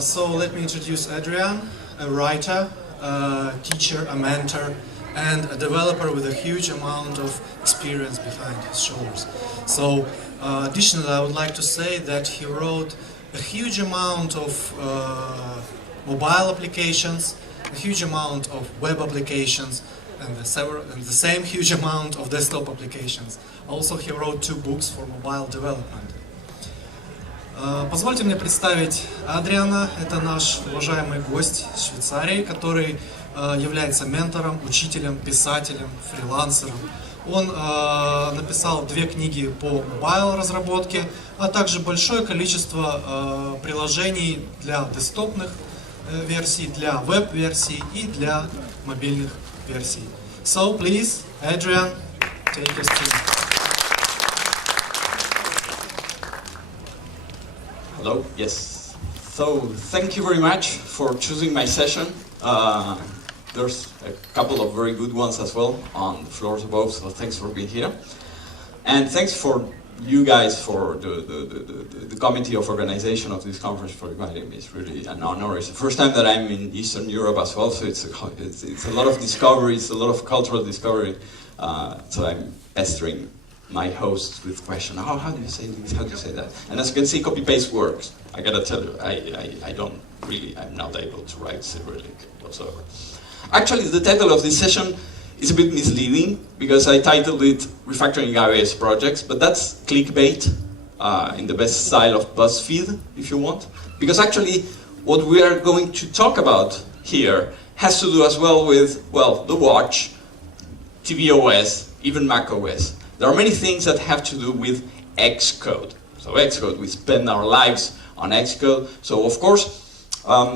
So let me introduce Adrian, a writer, a teacher, a mentor, and a developer with a huge amount of experience behind his shoulders. So additionally, I would like to say that he wrote a huge amount of mobile applications, a huge amount of web applications, and the same huge amount of desktop applications. Also, he wrote 2 books for mobile development. Позвольте мне представить Адриана. Это наш уважаемый гость из Швейцарии, который является ментором, учителем, писателем, фрилансером. Он написал 2 книги по мобайл-разработке, а также большое количество приложений для десктопных версий, для веб-версий и для мобильных версий. So, please, Adrian, take us to... Hello, yes. So, thank you very much for choosing my session. There's a couple of very good ones as well on the floors above, so thanks for being here. And thanks for you guys for the committee of organization of this conference for inviting me. It's really an honor. It's the first time that I'm in Eastern Europe as well, so it's a lot of discovery, it's a lot of cultural discovery. So I'm pestering my hosts with questions. Oh, how do you say this? How do you say that? And as you can see, copy-paste works. I gotta tell you, I'm not able to write Cyrillic whatsoever. Actually, the title of this session is a bit misleading because I titled it Refactoring iOS Projects, but that's clickbait in the best style of BuzzFeed, if you want. Because actually, what we are going to talk about here has to do as well with, well, the watch, tvOS, even macOS. There are many things that have to do with Xcode. So Xcode, we spend our lives on Xcode. So of course,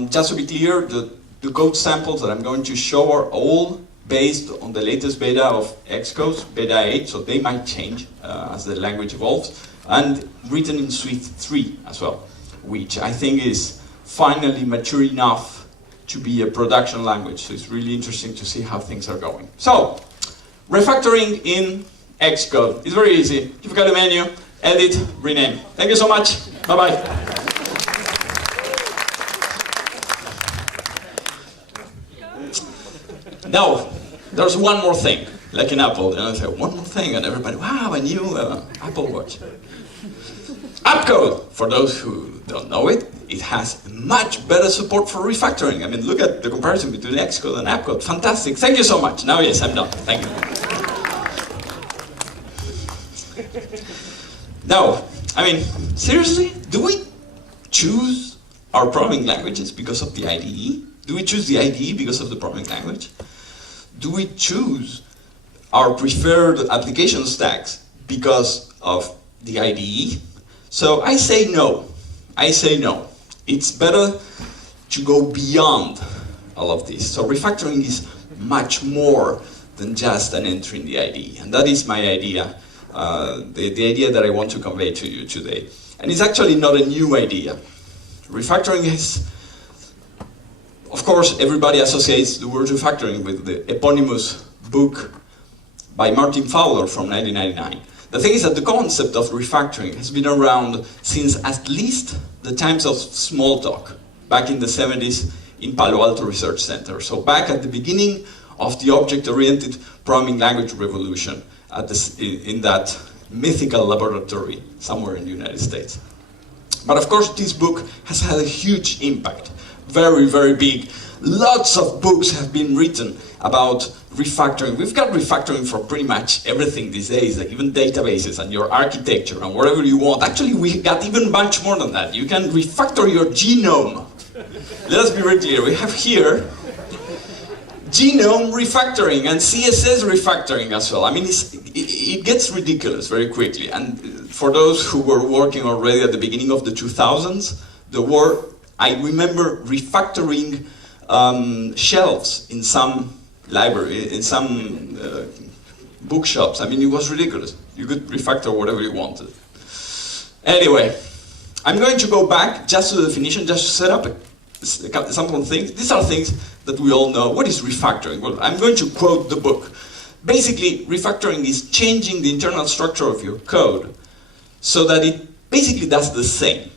just to be clear, the code samples that I'm going to show are all based on the latest beta of Xcode, beta 8, so they might change as the language evolves, and written in Suite 3 as well, which I think is finally mature enough to be a production language. So it's really interesting to see how things are going. So, refactoring in Xcode. It's very easy. You've got a menu, edit, rename. Thank you so much. Bye-bye. Now, there's one more thing, like in Apple. And I say, one more thing, and everybody, wow, a new Apple Watch. AppCode, for those who don't know it, it has much better support for refactoring. I mean, look at the comparison between Xcode and AppCode. Fantastic. Thank you so much. Now, yes, I'm done. Thank you. Now, I mean, seriously, do we choose our programming languages because of the IDE? Do we choose the IDE because of the programming language? Do we choose our preferred application stacks because of the IDE? So I say no. I say no. It's better to go beyond all of this. So refactoring is much more than just an entry in the IDE. And that is my idea. The idea that I want to convey to you today. And it's actually not a new idea. Refactoring is, of course, everybody associates the word refactoring with the eponymous book by Martin Fowler from 1999. The thing is that the concept of refactoring has been around since at least the times of Smalltalk, back in the 70s in Palo Alto Research Center. So back at the beginning of the object-oriented programming language revolution, in that mythical laboratory somewhere in the United States. But of course, this book has had a huge impact, very, very big. Lots of books have been written about refactoring. We've got refactoring for pretty much everything these days, like even databases and your architecture and whatever you want. Actually, we got even much more than that. You can refactor your genome. Let us be very clear. We have here genome refactoring and CSS refactoring as well. I mean, it gets ridiculous very quickly. And for those who were working already at the beginning of the 2000s, I remember refactoring shelves in some library, in some bookshops. I mean, it was ridiculous. You could refactor whatever you wanted. Anyway, I'm going to go back just to the definition, just to set up some things. These are things that we all know. What is refactoring? Well, I'm going to quote the book. Basically, refactoring is changing the internal structure of your code so that it basically does the same.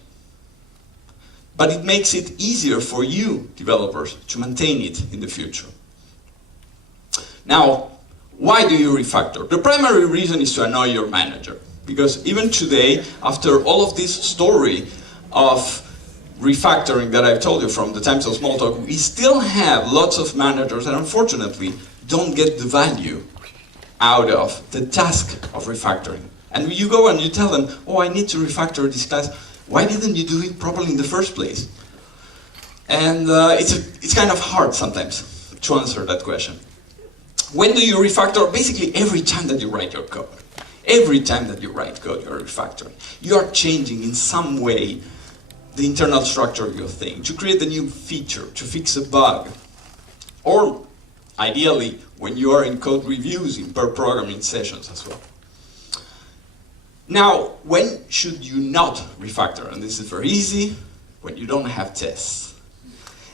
but it makes it easier for you, developers, to maintain it in the future. Now, why do you refactor? The primary reason is to annoy your manager. Because even today, after all of this story of refactoring that I've told you from the times of Smalltalk, we still have lots of managers that unfortunately don't get the value out of the task of refactoring. And you go and you tell them, oh, I need to refactor this class. Why didn't you do it properly in the first place? And it's kind of hard sometimes to answer that question. When do you refactor? Basically every time that you write your code. Every time that you write code, you're refactoring. You are changing in some way the internal structure of your thing, to create a new feature, to fix a bug. Or, ideally, when you are in code reviews, in pair programming sessions as well. Now, when should you not refactor? And this is very easy, when you don't have tests.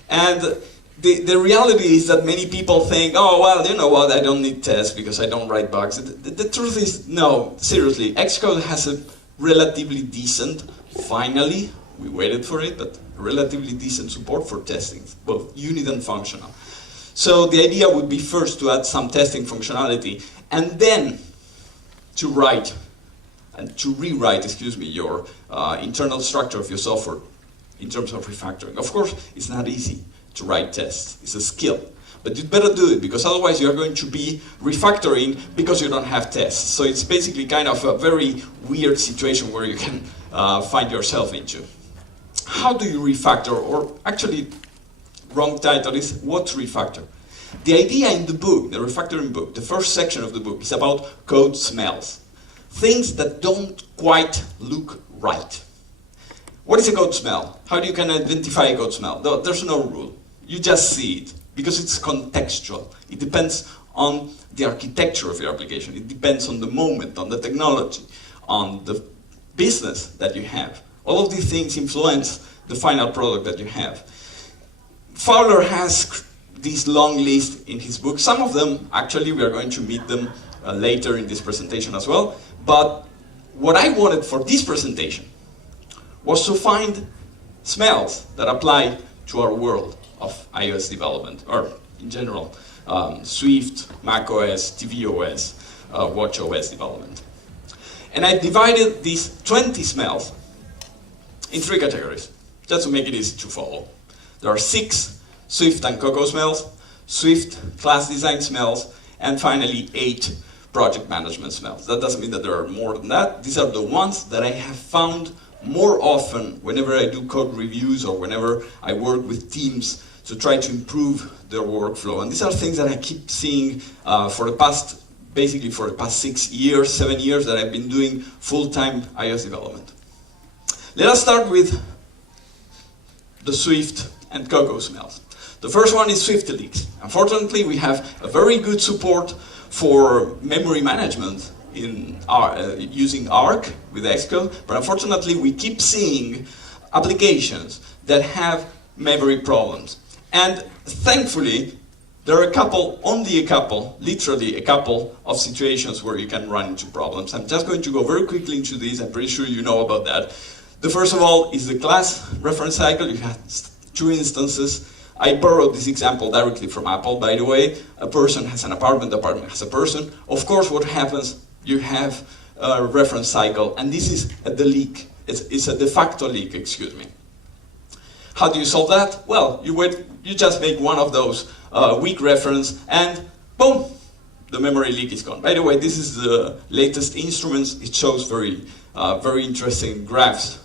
And the reality is that many people think, oh, well, you know what, I don't need tests because I don't write bugs. The truth is, no, seriously, Xcode has a relatively decent, finally, we waited for it, but relatively decent support for testing, both unit and functional. So the idea would be first to add some testing functionality, and then to write, and to rewrite, your internal structure of your software in terms of refactoring. Of course, it's not easy to write tests. It's a skill. But you'd better do it, because otherwise you're going to be refactoring because you don't have tests. So it's basically kind of a very weird situation where you can find yourself into. How do you refactor? Or actually, wrong title is what to refactor. The idea in the book, the refactoring book, the first section of the book is about code smells. Things that don't quite look right. What is a code smell? How do you can identify a code smell? There's no rule. You just see it, because it's contextual. It depends on the architecture of your application. It depends on the moment, on the technology, on the business that you have. All of these things influence the final product that you have. Fowler has this long list in his book. Some of them, actually, we are going to meet them later in this presentation as well. But what I wanted for this presentation was to find smells that apply to our world of iOS development, or in general, Swift, macOS, tvOS, watchOS development. And I divided these 20 smells in 3 categories, just to make it easy to follow. There are 6 Swift and Cocoa smells, Swift class design smells, and finally 8 project management smells. That doesn't mean that there are more than that. These are the ones that I have found more often whenever I do code reviews or whenever I work with teams to try to improve their workflow. And these are things that I keep seeing for the past 6 years, 7 years that I've been doing full-time iOS development. Let us start with the Swift and Cocoa smells. The first one is Swift leaks. Unfortunately, we have a very good support for memory management in using Arc with Xcode, but unfortunately we keep seeing applications that have memory problems. And thankfully, there are literally a couple of situations where you can run into problems. I'm just going to go very quickly into these. I'm pretty sure you know about that. The first of all is the class reference cycle. You have 2 instances. I borrowed this example directly from Apple, by the way. A person has an apartment has a person. Of course, what happens, you have a reference cycle, and this is the leak. It's a de facto leak, excuse me. How do you solve that? Well, you just make one of those weak reference, and boom, the memory leak is gone. By the way, this is the latest instruments. It shows very interesting graphs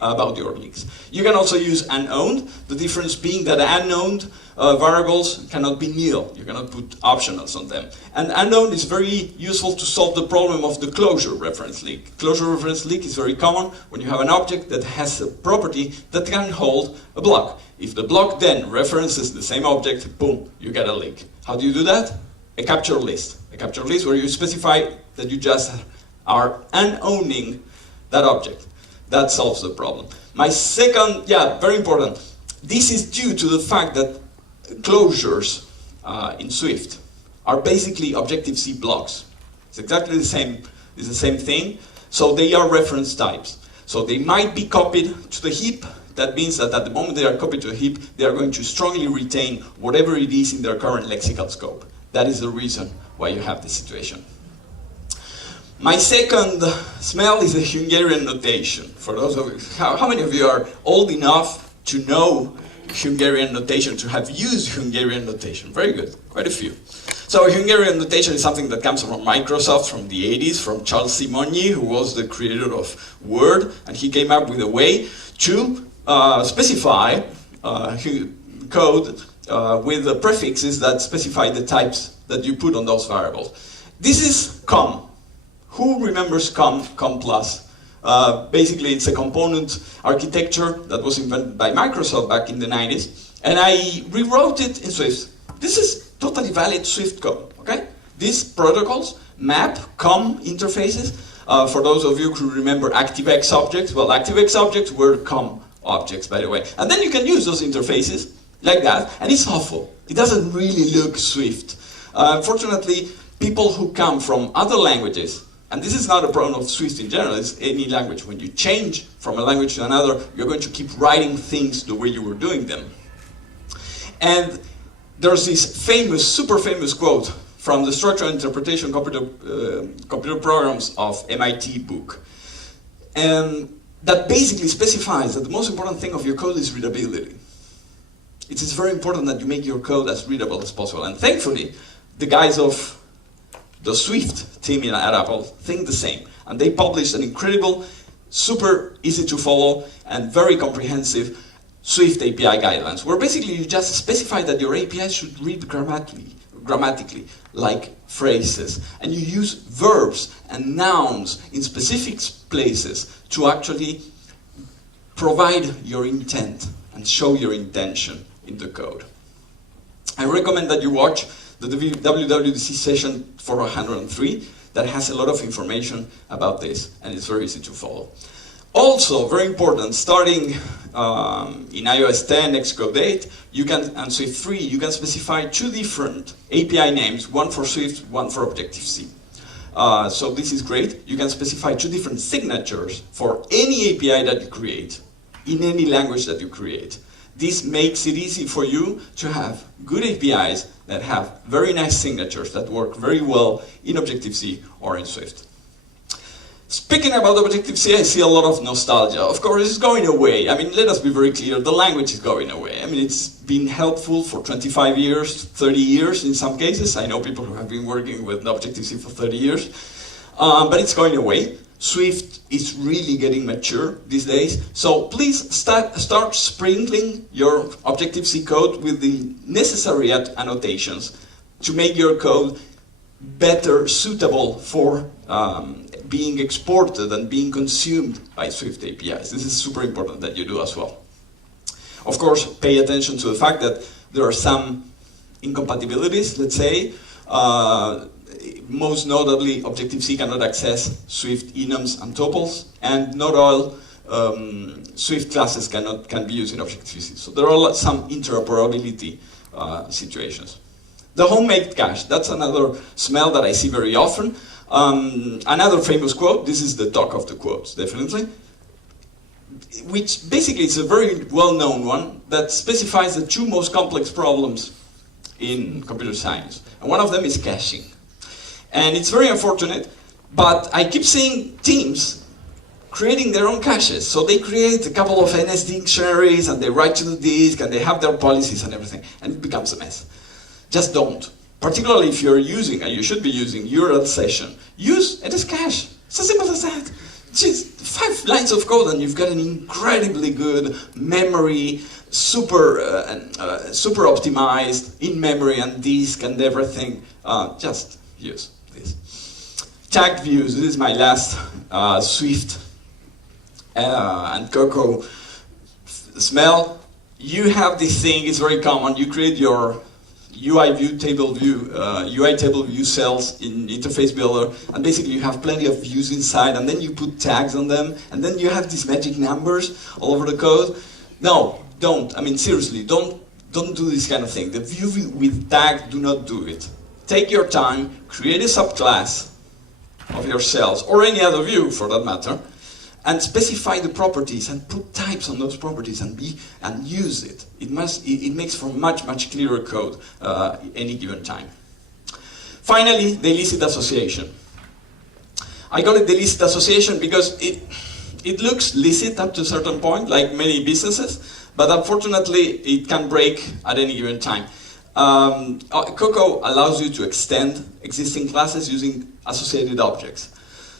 about your leaks. You can also use unowned, the difference being that unowned variables cannot be nil. You cannot put optionals on them. And unowned is very useful to solve the problem of the closure reference leak. Closure reference leak is very common when you have an object that has a property that can hold a block. If the block then references the same object, boom, you get a leak. How do you do that? A capture list. A capture list where you specify that you just are unowning that object. That solves the problem. My second, very important. This is due to the fact that closures in Swift are basically Objective-C blocks. It's exactly the same. It's the same thing. So they are reference types. So they might be copied to the heap. That means that at the moment they are copied to a heap, they are going to strongly retain whatever it is in their current lexical scope. That is the reason why you have this situation. My second smell is the Hungarian notation. For those of you, how many of you are old enough to know Hungarian notation, to have used Hungarian notation? Very good, quite a few. So Hungarian notation is something that comes from Microsoft from the 80s, from Charles Simonyi, who was the creator of Word, and he came up with a way to specify code with the prefixes that specify the types that you put on those variables. This is COM. Who remembers COM plus? Basically, it's a component architecture that was invented by Microsoft back in the 90s, and I rewrote it in Swift. This is totally valid Swift code, okay? These protocols map COM interfaces. For those of you who remember ActiveX objects, well, ActiveX objects were COM objects, by the way. And then you can use those interfaces like that, and it's awful. It doesn't really look Swift. Unfortunately, people who come from other languages, and this is not a problem of Swift in general, it's any language. When you change from a language to another, you're going to keep writing things the way you were doing them. And there's this famous, super famous quote from the Structural Interpretation Computer Programs of MIT book. And that basically specifies that the most important thing of your code is readability. It is very important that you make your code as readable as possible. And thankfully, the guys of the Swift team at Apple think the same. And they published an incredible, super easy to follow, and very comprehensive Swift API guidelines, where basically you just specify that your API should read grammatically, like phrases. And you use verbs and nouns in specific places to actually provide your intent and show your intention in the code. I recommend that you watch the WWDC session 403 that has a lot of information about this, and it's very easy to follow. Also, very important, starting in iOS 10, Xcode 8, you can, and Swift 3, you can specify two different API names, one for Swift, one for Objective-C. So this is great. You can specify two different signatures for any API that you create, in any language that you create. This makes it easy for you to have good APIs that have very nice signatures that work very well in Objective-C or in Swift. Speaking about Objective-C, I see a lot of nostalgia. Of course, it's going away. I mean, let us be very clear, the language is going away. I mean, it's been helpful for 25 years, 30 years in some cases. I know people who have been working with Objective-C for 30 years. But it's going away. Swift is really getting mature these days. So please start sprinkling your Objective-C code with the necessary annotations to make your code better suitable for being exported and being consumed by Swift APIs. This is super important that you do as well. Of course, pay attention to the fact that there are some incompatibilities, let's say. Most notably, Objective-C cannot access Swift enums and tuples, and not all Swift classes can be used in Objective-C. So there are some interoperability situations. The homemade cache, that's another smell that I see very often. Another famous quote, this is the talk of the quotes, definitely, which basically is a very well-known one that specifies the two most complex problems in computer science. And one of them is caching. And it's very unfortunate, but I keep seeing teams creating their own caches. So they create a couple of NS dictionaries and they write to the disk and they have their policies and everything, and it becomes a mess. Just don't. Particularly if you're using, and you should be using, URL session. Use NS cache. It's as simple as that. Just 5 lines of code and you've got an incredibly good memory, super optimized in memory and disk and everything. Just use this. Tagged views, this is my last Swift and Cocoa smell. You have this thing, it's very common. You create your UI table view cells in Interface Builder, and basically you have plenty of views inside, and then you put tags on them, and then you have these magic numbers all over the code. No, don't. I mean, seriously, don't do this kind of thing. The view with tags, do not do it. Take your time, create a subclass of your cells, or any other view for that matter, and specify the properties and put types on those properties and use it. It makes for much clearer code any given time. Finally, the illicit association. I call it the illicit association because it looks licit up to a certain point, like many businesses, but unfortunately it can break at any given time. Cocoa allows you to extend existing classes using associated objects.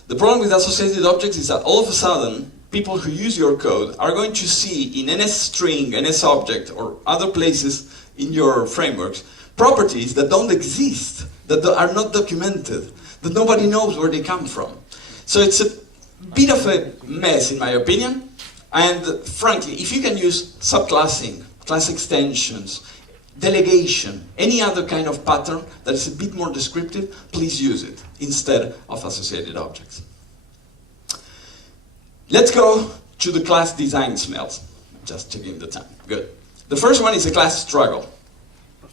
The problem with associated objects is that all of a sudden, people who use your code are going to see in NS string, NS object, or other places in your frameworks, properties that don't exist, that are not documented, that nobody knows where they come from. So it's a bit of a mess, in my opinion. And frankly, if you can use subclassing, class extensions, delegation, any other kind of pattern that is a bit more descriptive, please use it instead of associated objects. Let's go to the class design smells. Just checking the time. Good. The first one is a class struggle.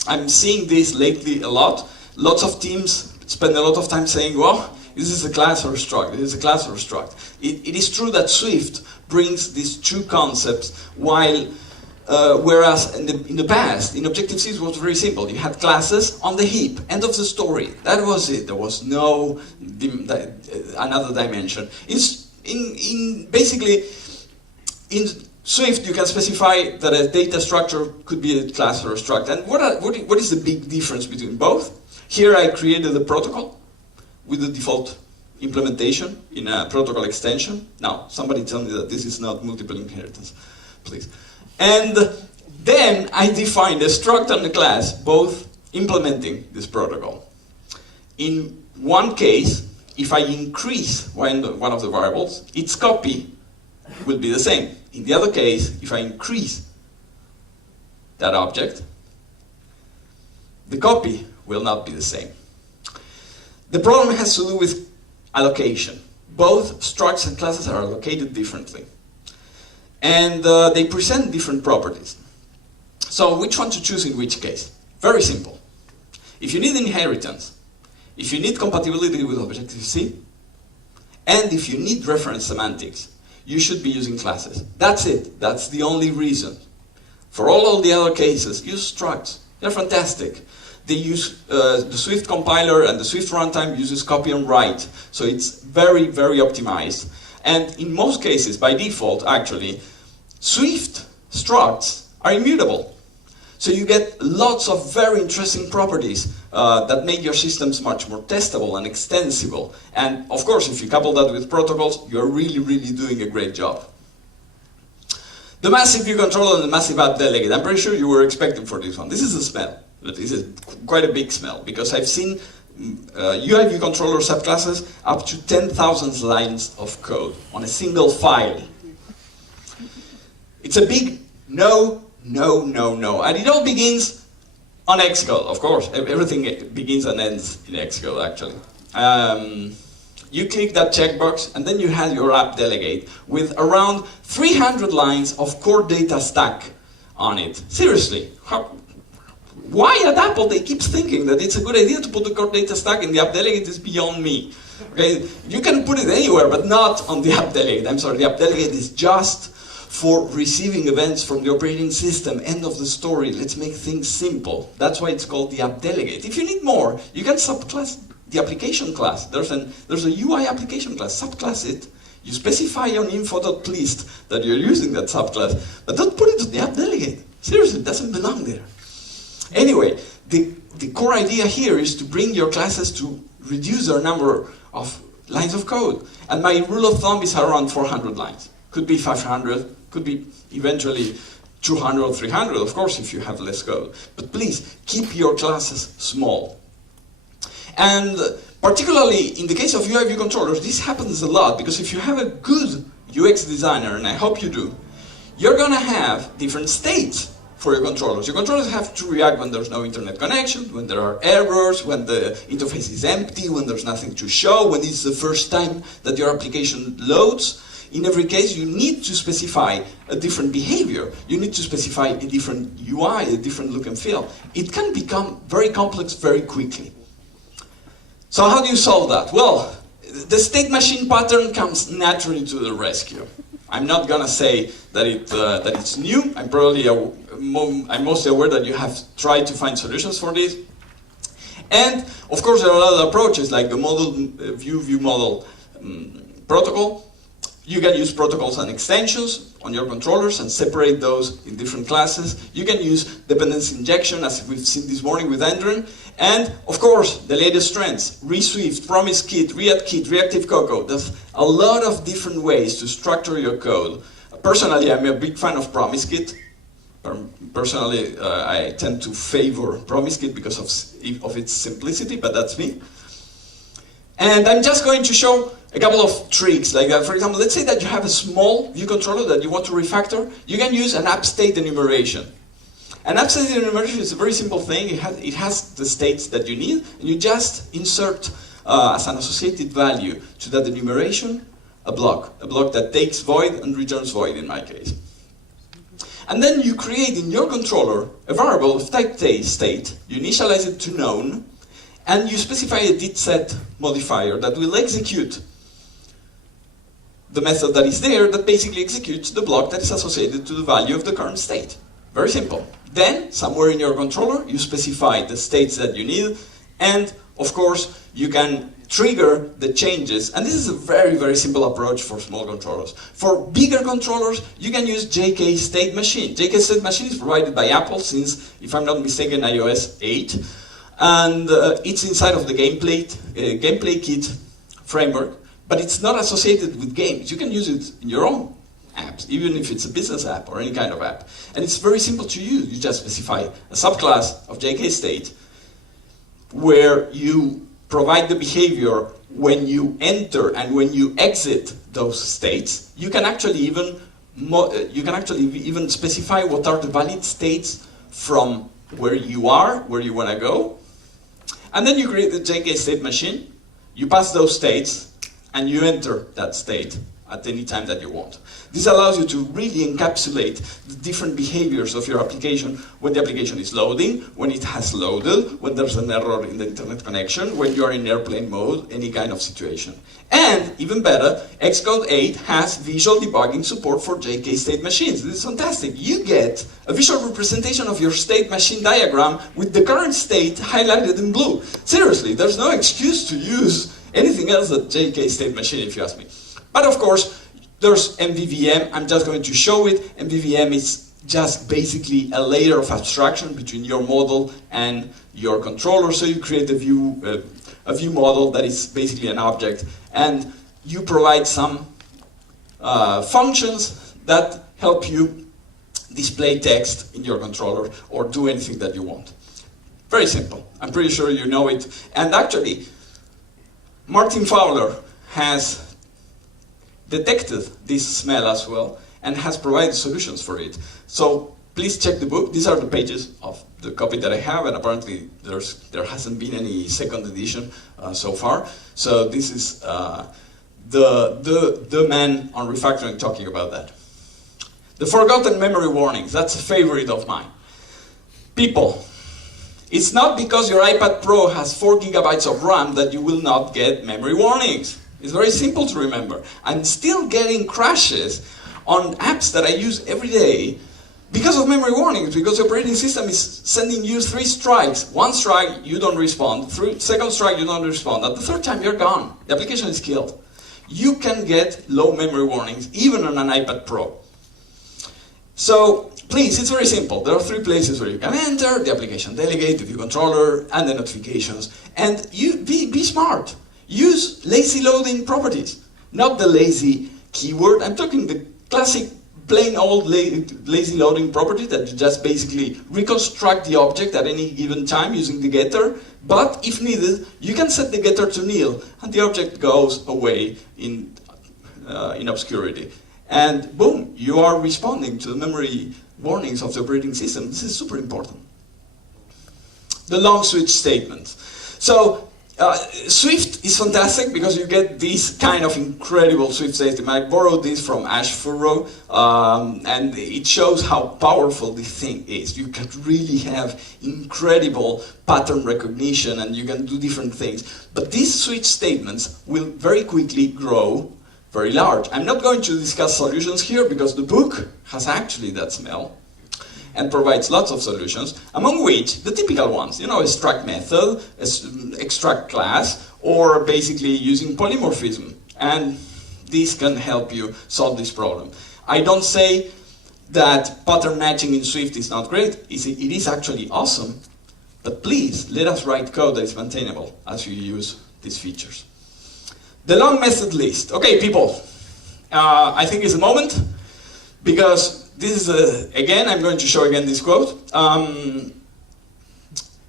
I'm seeing this lately a lot. Lots of teams spend a lot of time saying, well, this is a class or a struct, this is a class or a struct. It is true that Swift brings these two concepts, while whereas in the past, in Objective-C it was very simple. You had classes on the heap, end of the story. That was it. There was no another dimension. Basically, in Swift you can specify that a data structure could be a class or a struct. And what is the big difference between both? Here I created a protocol with the default implementation in a protocol extension. Now, somebody tell me that this is not multiple inheritance, please. And then I defined a struct and a class, both implementing this protocol. In one case, if I increase one of the variables, its copy will be the same. In the other case, if I increase that object, the copy will not be the same. The problem has to do with allocation. Both structs and classes are allocated differently. And they present different properties. So which one to choose in which case? Very simple. If you need inheritance, if you need compatibility with Objective-C, and if you need reference semantics, you should be using classes. That's it. That's the only reason. For all the other cases, use structs. They're fantastic. They use the Swift compiler, and the Swift runtime uses copy and write. So it's very optimized. And in most cases, by default, actually, Swift structs are immutable. So you get lots of very interesting properties that make your systems much more testable and extensible. And of course, if you couple that with protocols, you're really doing a great job. The massive UIViewController and the massive AppDelegate. I'm pretty sure you were expecting for this one. This is a smell. This is quite a big smell, because I've seen UIViewController subclasses up to 10,000 lines of code on a single file. It's a big no. And it all begins on Xcode, of course. Everything begins and ends in Xcode, actually. You click that checkbox, and then you have your AppDelegate with around 300 lines of core data stack on it. Seriously. Why at Apple they keep thinking that it's a good idea to put the core data stack in the AppDelegate is beyond me. Okay? You can put it anywhere, but not on the AppDelegate. I'm sorry, the AppDelegate is just for receiving events from the operating system. End of the story. Let's make things simple. That's why it's called the AppDelegate. If you need more, you can subclass the application class. There's a UI application class. Subclass it. You specify on info.list that you're using that subclass, but don't put it to the AppDelegate. Seriously, it doesn't belong there. Anyway, the core idea here is to bring your classes to reduce their number of lines of code. And my rule of thumb is around 400 lines. Could be 500, could be eventually 200 or 300, of course, if you have less code. But please, keep your classes small. And particularly in the case of UIViewControllers, this happens a lot, because if you have a good UX designer, and I hope you do, you're going to have different states for your controllers. Your controllers have to react when there's no internet connection, when there are errors, when the interface is empty, when there's nothing to show, when it's the first time that your application loads. In every case, you need to specify a different behavior. You need to specify a different UI, a different look and feel. It can become very complex very quickly. So how do you solve that? Well, the state machine pattern comes naturally to the rescue. I'm not gonna say that it's new. I'm mostly aware that you have tried to find solutions for this. And of course, there are other approaches like the model view model protocol. You can use protocols and extensions on your controllers and separate those in different classes. You can use dependency injection, as we've seen this morning with Adrian. And of course, the latest trends, ReSwift, PromiseKit, ReactKit, Reactive Cocoa. There's a lot of different ways to structure your code. Personally, I'm a big fan of PromiseKit. Personally, I tend to favor PromiseKit because of its simplicity, but that's me. And I'm just going to show a couple of tricks. Like, for example, let's say that you have a small view controller that you want to refactor. You can use an app state enumeration. An app state enumeration is a very simple thing. It has the states that you need, and you just insert as an associated value to that enumeration a block that takes void and returns void in my case. And then you create in your controller a variable of type state, you initialize it to known, and you specify a didSet modifier that will execute the method that is there that basically executes the block that is associated to the value of the current state. Very simple. Then, somewhere in your controller, you specify the states that you need, and of course, you can trigger the changes. And this is a very, very simple approach for small controllers. For bigger controllers, you can use JK State Machine. JK State Machine is provided by Apple since, if I'm not mistaken, iOS 8. And it's inside of the gameplay kit framework, but it's not associated with games. You can use it in your own apps, even if it's a business app or any kind of app. And it's very simple to use. You just specify a subclass of JK State where you provide the behavior when you enter and when you exit those states. You can actually even specify what are the valid states from where you are, where you want to go. And then you create the JK State Machine, you pass those states, and you enter that state at any time that you want. This allows you to really encapsulate the different behaviors of your application when the application is loading, when it has loaded, when there's an error in the internet connection, when you are in airplane mode, any kind of situation. And, even better, Xcode 8 has visual debugging support for JK State Machines. This is fantastic. You get a visual representation of your state machine diagram with the current state highlighted in blue. Seriously, there's no excuse to use anything else than JK State Machine, if you ask me. But of course, there's MVVM. I'm just going to show it. MVVM is just basically a layer of abstraction between your model and your controller. So you create a view model that is basically an object, and you provide some functions that help you display text in your controller or do anything that you want. Very simple. I'm pretty sure you know it. And actually, Martin Fowler has detected this smell as well and has provided solutions for it. So please check the book. These are the pages of the copy that I have, and apparently there hasn't been any second edition so far. So this is the man on refactoring talking about that. The forgotten memory warnings, that's a favorite of mine. People, it's not because your iPad Pro has 4 gigabytes of RAM that you will not get memory warnings. It's very simple to remember. I'm still getting crashes on apps that I use every day because of memory warnings, because the operating system is sending you 3 strikes. 1 strike, you don't respond. 2nd strike, you don't respond. At the 3rd time, you're gone. The application is killed. You can get low memory warnings, even on an iPad Pro. So, please, it's very simple. There are 3 places where you can enter: the application delegate, the view controller, and the notifications. And you be smart. Use lazy loading properties, not the lazy keyword. I'm talking the classic plain old lazy loading property that you just basically reconstruct the object at any given time using the getter. But if needed, you can set the getter to nil, and the object goes away in obscurity. And boom, you are responding to the memory warnings of the operating system. This is super important. The long switch statement. So Swift is fantastic because you get this kind of incredible Swift system. I borrowed this from Ash Furrow, and it shows how powerful this thing is. You can really have incredible pattern recognition and you can do different things. But these switch statements will very quickly grow very large. I'm not going to discuss solutions here because the book has actually that smell and provides lots of solutions, among which the typical ones, extract method, extract class, or basically using polymorphism. And this can help you solve this problem. I don't say that pattern matching in Swift is not great. It is actually awesome, but please let us write code that is maintainable as you use these features. The long method list. Okay, people, I think it's a moment, because this is, again, I'm going to show again this quote.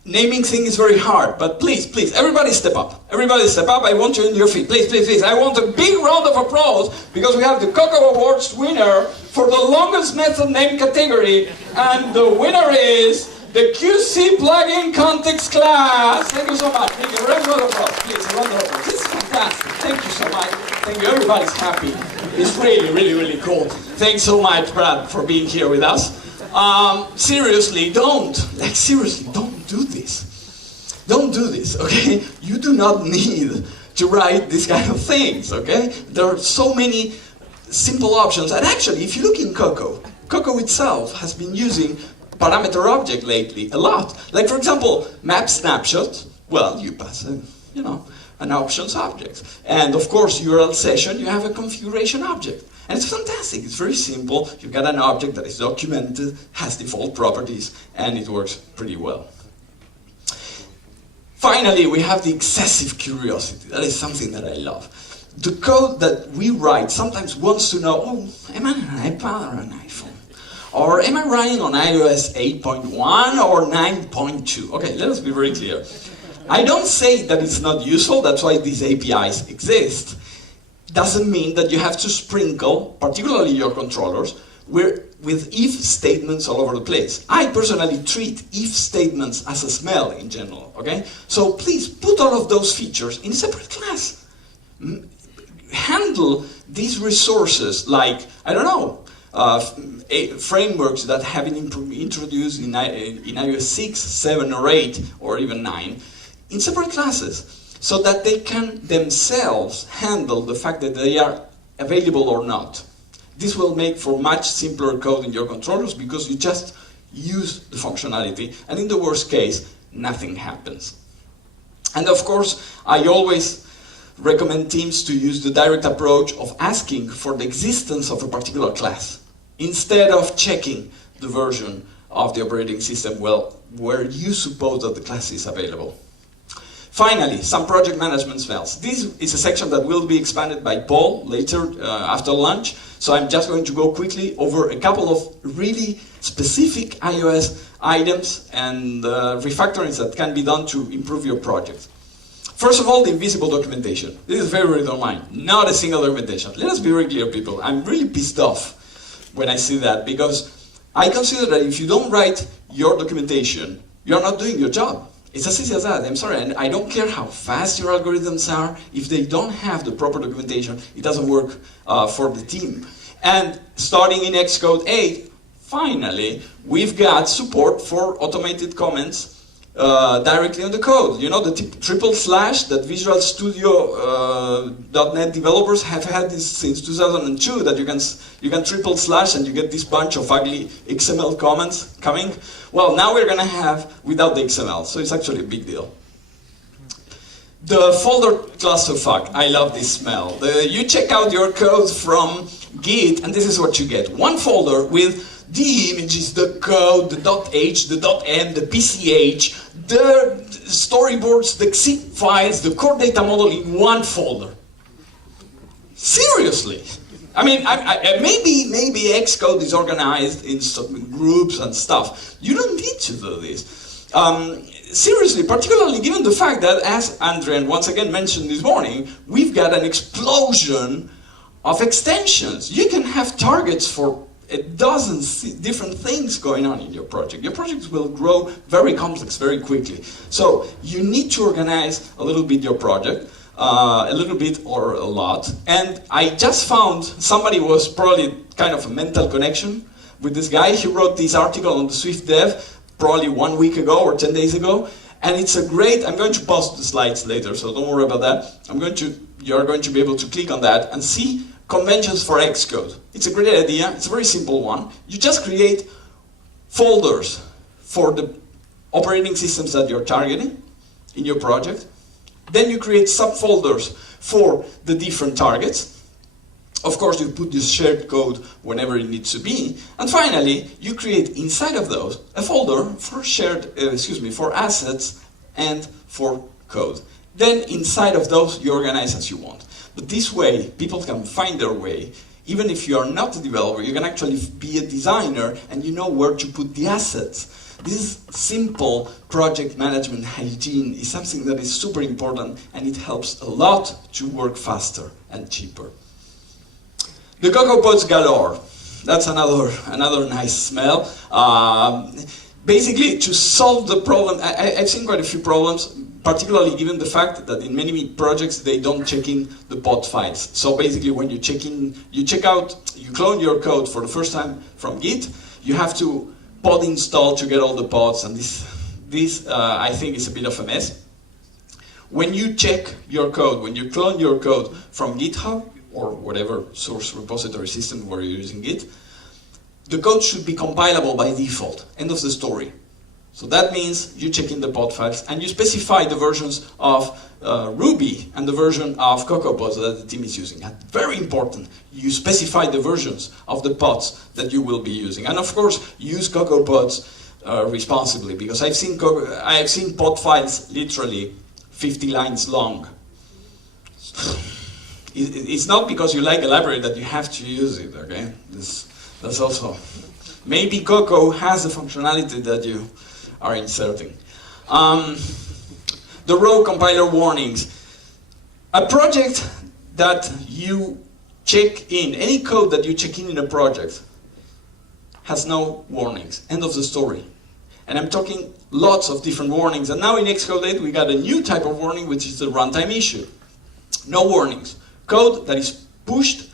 Naming things is very hard, but please, everybody step up. Everybody step up, I want you in your feet. Please. I want a big round of applause, because we have the Cocoa Awards winner for the longest method name category, and the winner is the QC plugin context class. Thank you so much. Thank you. A round of applause, please. A round of applause. This is fantastic. Thank you so much. Thank you. Everybody's happy. It's really cool. Thanks so much, Brad, for being here with us. Seriously, don't do this. Don't do this, okay? You do not need to write these kind of things, okay? There are so many simple options. And actually, if you look in Cocoa itself has been using parameter object lately a lot. Like, for example, map snapshot. Well, you pass an options object. And of course, URL session, you have a configuration object. And it's fantastic, it's very simple. You've got an object that is documented, has default properties, and it works pretty well. Finally, we have the excessive curiosity. That is something that I love. The code that we write sometimes wants to know, oh, am I on an iPad or an iPhone? Or am I running on iOS 8.1 or 9.2? Okay, let us be very clear. I don't say that it's not useful, that's why these APIs exist. Doesn't mean that you have to sprinkle, particularly your controllers, with if statements all over the place. I personally treat if statements as a smell in general, okay? So please put all of those features in a separate class. Handle these resources like, I don't know, frameworks that have been introduced in iOS 6, 7, or 8, or even 9, in separate classes, so that they can themselves handle the fact that they are available or not. This will make for much simpler code in your controllers because you just use the functionality, and in the worst case, nothing happens. And of course, I always recommend teams to use the direct approach of asking for the existence of a particular class, instead of checking the version of the operating system where you suppose that the class is available. Finally, some project management smells. This is a section that will be expanded by Paul later after lunch, so I'm just going to go quickly over a couple of really specific iOS items and refactorings that can be done to improve your project. First of all, the invisible documentation. This is very mine. Not a single documentation. Let us be very clear, people. I'm really pissed off when I see that, because I consider that if you don't write your documentation, you're not doing your job. It's as easy as that. I'm sorry, and I don't care how fast your algorithms are. If they don't have the proper documentation, it doesn't work for the team. And starting in Xcode 8, finally, we've got support for automated comments directly on the code. You know, the triple slash that Visual Studio .NET developers have had this since 2002, that you can triple slash and you get this bunch of ugly XML comments coming. Well, now we're going to have without the XML, so it's actually a big deal. The folder clusterfuck, I love this smell. You check out your code from Git, and this is what you get. One folder with the images, the code, the .h, the .m, the PCH, the storyboards, the zip files, the core data model in one folder. Seriously. I mean, maybe Xcode is organized in some groups and stuff. You don't need to do this. Seriously, particularly given the fact that, as Adrian once again mentioned this morning, we've got an explosion of extensions. You can have targets for different things going on in your project. Your projects will grow very complex very quickly. So you need to organize a little bit your project, a little bit or a lot. And I just found somebody was probably kind of a mental connection with this guy. He wrote this article on the Swift Dev probably 1 week ago or 10 days ago. And it's a great, I'm going to post the slides later, so don't worry about that. You're going to be able to click on that and see conventions for Xcode. It's a great idea, it's a very simple one. You just create folders for the operating systems that you're targeting in your project. Then you create subfolders for the different targets. Of course, you put this shared code whenever it needs to be. And finally, you create inside of those a folder for for assets and for code. Then inside of those, you organize as you want. But this way, people can find their way. Even if you are not a developer, you can actually be a designer and you know where to put the assets. This simple project management hygiene is something that is super important, and it helps a lot to work faster and cheaper. The Cocoa Pods galore. That's another nice smell. Basically, to solve the problem, I've seen quite a few problems, particularly given the fact that in many projects they don't check in the pod files. So basically, when you you clone your code for the first time from Git, you have to pod install to get all the pods, and this I think is a bit of a mess. When you check your code, when you clone your code from GitHub, or whatever source repository system where you're using Git, the code should be compilable by default. End of the story. So that means you check in the pod files and you specify the versions of Ruby and the version of CocoaPods that the team is using. And very important, you specify the versions of the pods that you will be using. And of course, use CocoaPods responsibly, because I've seen pod files literally 50 lines long. It's not because you like a library that you have to use it, okay? That's also... Maybe Cocoa has the functionality that you are inserting. The row compiler warnings. A project that you check in, any code that you check in a project, has no warnings. End of the story. And I'm talking lots of different warnings. And now in Xcode 8 we got a new type of warning, which is the runtime issue. No warnings. Code that is pushed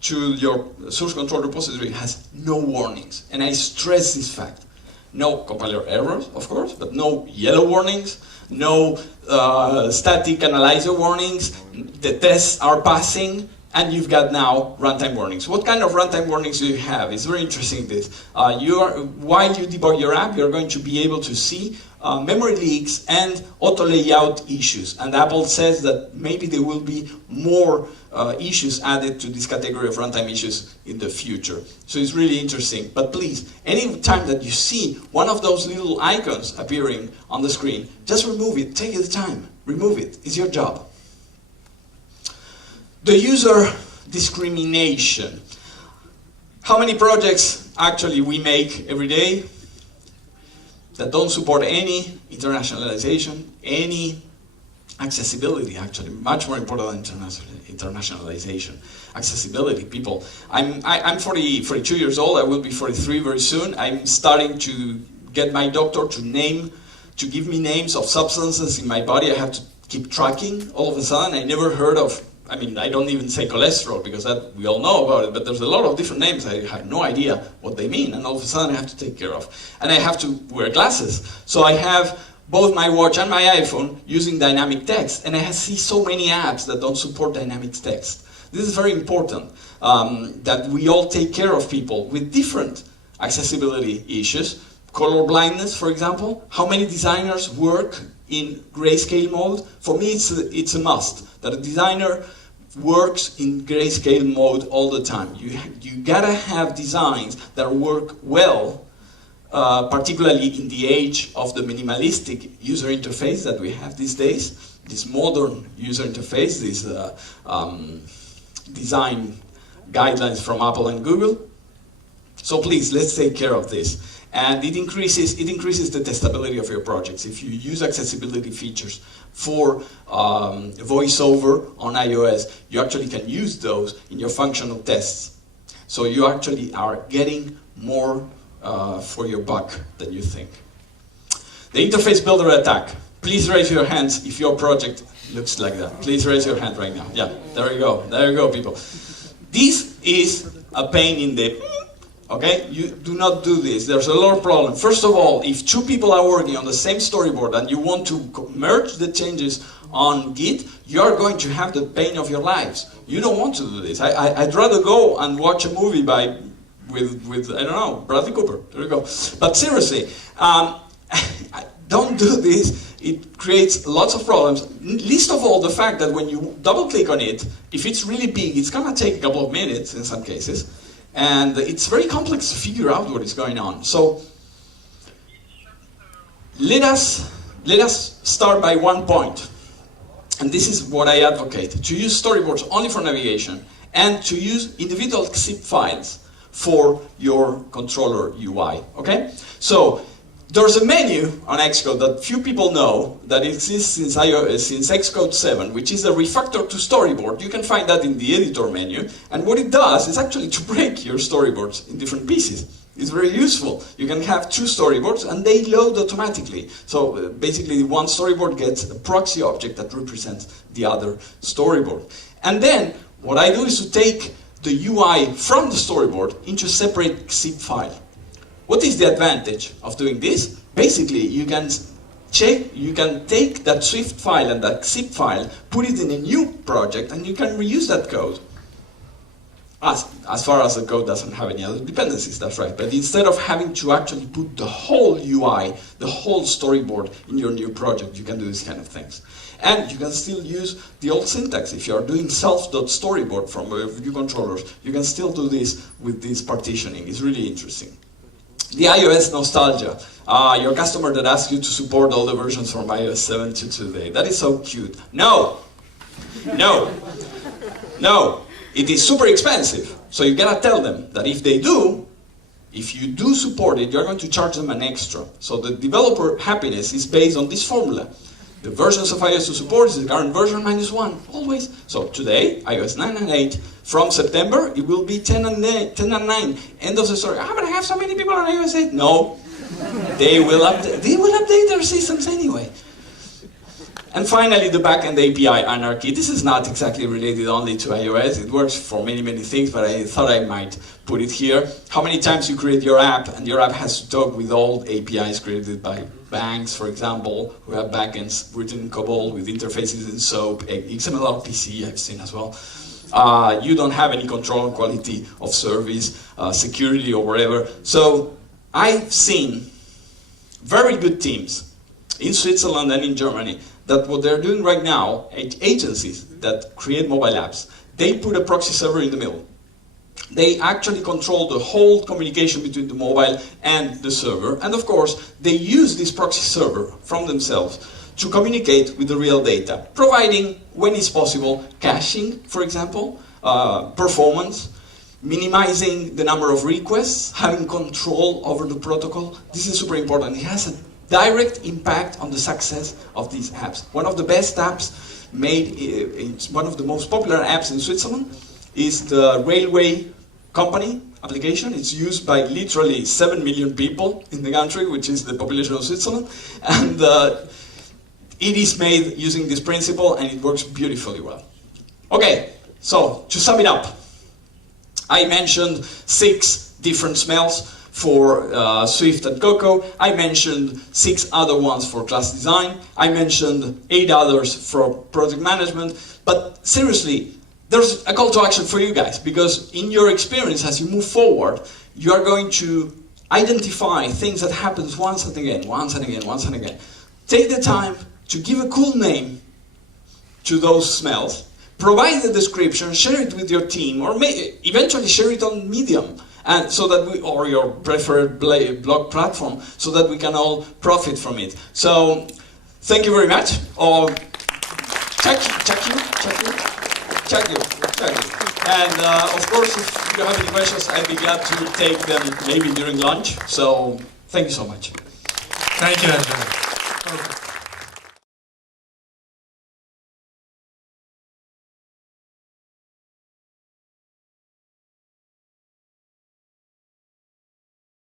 to your source control repository has no warnings. And I stress this fact. No compiler errors, of course, but no yellow warnings, no static analyzer warnings, the tests are passing, and you've got now runtime warnings. What kind of runtime warnings do you have? It's very interesting this. While you debug your app, you're going to be able to see memory leaks and auto layout issues. And Apple says that maybe there will be more issues added to this category of runtime issues in the future. So it's really interesting. But please, any time that you see one of those little icons appearing on the screen, just remove it. Take the time. Remove it. It's your job. The user discrimination. How many projects actually we make every day that don't support any internationalization, any accessibility, actually, much more important than internationalization. Accessibility, people. I'm 42 years old, I will be 43 very soon. I'm starting to get my doctor to give me names of substances in my body I have to keep tracking. All of a sudden, I never heard of, I don't even say cholesterol because that we all know about it, but there's a lot of different names I have no idea what they mean, and all of a sudden I have to take care of. And I have to wear glasses. So I have both my watch and my iPhone using dynamic text, and I see so many apps that don't support dynamic text. This is very important, that we all take care of people with different accessibility issues. Color blindness, for example. How many designers work in grayscale mode? For me, it's a must, that a designer works in grayscale mode all the time. You gotta have designs that work well, particularly in the age of the minimalistic user interface that we have these days, this modern user interface, this design guidelines from Apple and Google. So please, let's take care of this. And it increases the testability of your projects. If you use accessibility features for VoiceOver on iOS, you actually can use those in your functional tests. So you actually are getting more for your buck than you think. The interface builder attack. Please raise your hands if your project looks like that. Please raise your hand right now. Yeah, there you go. There you go, people. This is a pain in the... Okay? You do not do this. There's a lot of problems. First of all, if two people are working on the same storyboard and you want to merge the changes on Git, you're going to have the pain of your lives. You don't want to do this. I'd rather go and watch a movie with I don't know, Bradley Cooper. There you go. But seriously, don't do this. It creates lots of problems. Least of all the fact that when you double click on it, if it's really big, it's gonna take a couple of minutes in some cases. And it's very complex to figure out what is going on. So let us start by one point. And this is what I advocate. To use storyboards only for navigation and to use individual zip files for your controller UI. Okay? So there's a menu on Xcode that few people know that exists since iOS, since Xcode 7, which is a refactor to storyboard. You can find that in the editor menu. And what it does is actually to break your storyboards in different pieces. It's very useful. You can have two storyboards and they load automatically. So basically one storyboard gets a proxy object that represents the other storyboard. And then what I do is to take the UI from the storyboard into a separate zip file. What is the advantage of doing this? Basically, you can take that Swift file and that zip file, put it in a new project, and you can reuse that code. As far as the code doesn't have any other dependencies, that's right. But instead of having to actually put the whole UI, the whole storyboard in your new project, you can do these kind of things. And you can still use the old syntax. If you are doing self.storyboard from UIViewControllers, you can still do this with this partitioning. It's really interesting. The iOS nostalgia. Your customer that asks you to support all the versions from iOS 7 to today. That is so cute. No! No! No! It is super expensive. So you gotta tell them that if you do support it, you're going to charge them an extra. So the developer happiness is based on this formula. The versions of iOS to support is the current version -1, always. So today, iOS 9 and 8. From September, it will be 10 and 9. End of the story. But I have so many people on iOS 8. No. They will update their systems anyway. And finally, the Backend API Anarchy. This is not exactly related only to iOS. It works for many, many things, but I thought I might put it here. How many times you create your app, and your app has to talk with all APIs created by banks, for example, who have backends written in COBOL with interfaces in SOAP, XML RPC I've seen as well. You don't have any control on quality of service, security or whatever. So I've seen very good teams in Switzerland and in Germany that what they're doing right now, agencies that create mobile apps, they put a proxy server in the middle. They actually control the whole communication between the mobile and the server. And of course, they use this proxy server from themselves to communicate with the real data, providing, when it's possible, caching, for example, performance, minimizing the number of requests, having control over the protocol. This is super important. It has a direct impact on the success of these apps. One of the best apps made, one of the most popular apps in Switzerland is the railway company application. It's used by literally 7 million people in the country, which is the population of Switzerland. And it is made using this principle and it works beautifully well. Okay, so to sum it up, I mentioned 6 different smells for Swift and Cocoa. I mentioned 6 other ones for class design. I mentioned 8 others for project management. But seriously, there's a call to action for you guys, because in your experience as you move forward, you are going to identify things that happens once and again, once and again, once and again. Take the time to give a cool name to those smells, provide the description, share it with your team, or eventually share it on Medium, and so that we, or your preferred blog platform, so that we can all profit from it. So, thank you very much. Check you. And of course, if you have any questions, I'd be glad to take them maybe during lunch. So, thank you so much. Thank you, Adrian.